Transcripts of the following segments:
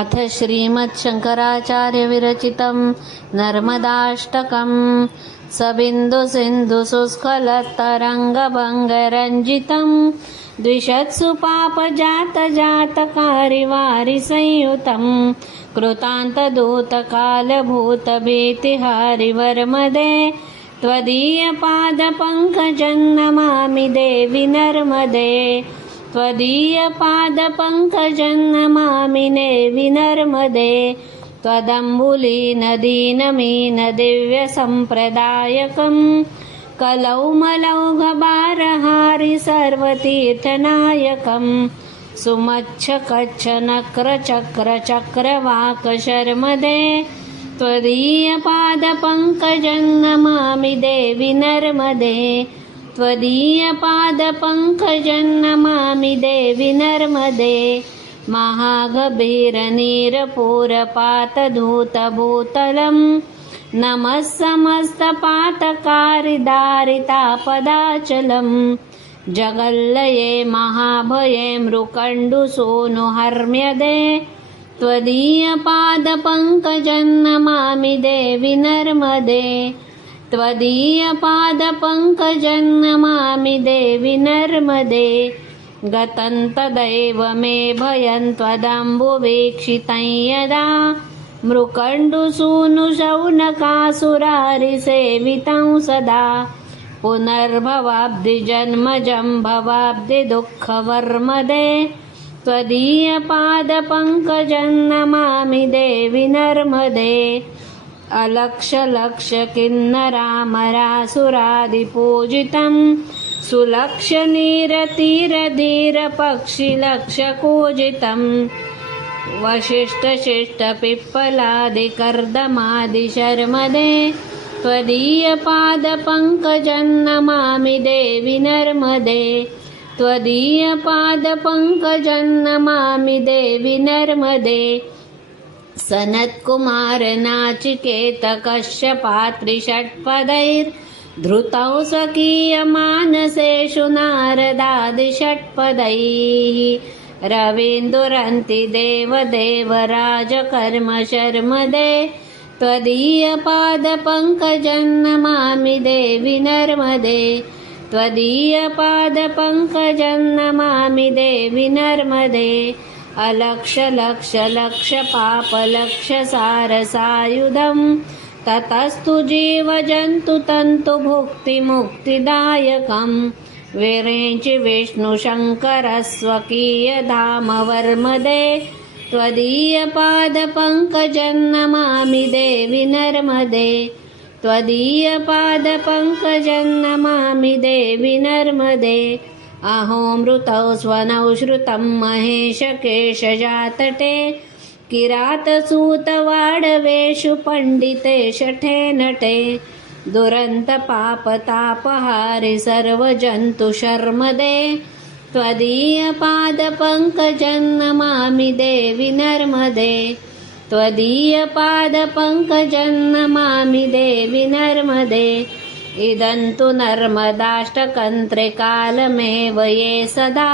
अथ श्रीमच्छङ्कराचार्यविरचितं नर्मदाष्टकं सबिन्दुसिन्धुशुस्खलत्तरङ्गभङ्गरञ्जितं द्विषत्सु पापजातजातकारिवारिसंयुतं कृतान्तदूतकालभूतभीतिहारिवर्मदे त्वदीयपादपङ्कजन्नमामि देवि नर्मदे त्वदीयपादपङ्कजन्नमामि देवि नर्मदे त्वदम्बुलीनदीनमीनदिव्यसम्प्रदायकं कलौमलौघभारहारि सर्वतीर्थनायकं सुमच्छकच्छनक्रचक्रचक्रवाकशर्मदे त्वदीयपादपङ्कजन्नमामि देवि नर्मदे त्वदीयपादपङ्कजन्नमामि देवि नर्मदे महागभीरनीरपूरपातधूतभूतलं नमः समस्तपातकारिदारितापदाचलं। जगल्लये महाभये मृकण्डुसूनुहर्म्यदे। त्वदीयपादपङ्कजन्नमामि देवि नर्मदे त्वदीयपादपङ्कजन्नमामि देवि नर्मदे गतं तदैव मे भयं त्वदम्बुवीक्षितं यदा मृकण्डुसूनुशौनकासुरारिसेवितं सदा पुनर्भवाब्धिजन्मजं भवाब्धिदुःखवर्मदे। त्वदीयपादपङ्कजन्नमामि देवि नर्मदे अलक्ष्यलक्ष्यकिन्नरामरासुरादिपूजितं सुलक्ष्यनीरतीरधीरपक्षिलक्ष्यकूजितं वसिष्ठशिष्टपिप्पलादिकर्दमादिशर्मदे त्वदीयपादपङ्कजन्नमामि देवि नर्मदे। त्वदीयपादपङ्कजन्नमामि देवि नर्मदे सनत्कुमारनाचिकेतकश्यपात्रिषट्पदैर्धृतौ स्वकीयमानसेषु नारदादिषट्पदैः रवीन्दुरन्ति देवदेवराजकर्म शर्मदे त्वदीयपादपङ्कजन्नमामि देवि नर्मदे त्वदीयपादपङ्कजन्नमामि देवि नर्मदे अलक्षलक्षलक्षपापलक्षसारसायुधं ततस्तु जीवजन्तुतन्तुभुक्तिमुक्तिदायकं विरेञ्चि विष्णुशङ्करस्वकीयधामवर्मदे त्वदीयपादपङ्कजन्नमामि देवि नर्मदे। त्वदीयपादपङ्कजन्नमामि देवि नर्मदे अहोमृतौ स्वनौ श्रुतं महेशकेशजातटे किरातसूतवाडवेषु पण्डिते शठे नटे दुरन्तपापतापहारि सर्वजन्तुशर्मदे त्वदीयपादपङ्कजन्नमामि देवि नर्मदे त्वदीयपादपङ्कजन्नमामि देवि नर्मदे इदं तु नर्मदाष्टकन्त्रिकालमेव ये सदा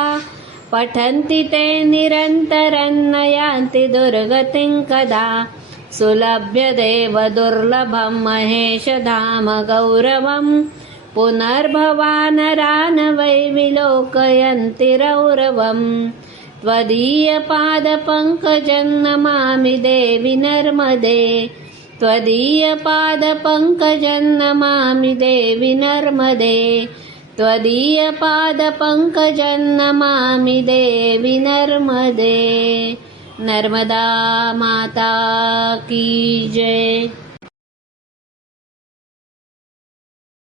पठन्ति ते निरन्तरं न यान्ति दुर्गतिं कदा। सुलभ्य देवदुर्लभं महेशधाम गौरवं पुनर्भवानरान् वै विलोकयन्ति रौरवम् त्वदीयपादपङ्कजन्नमामि देवि नर्मदे त्वदीयपादपङ्कजन्नमामि देवि नर्मदे त्वदीयपादपङ्कजन्नमामि देवि नर्मदे नर्मदा माता की जय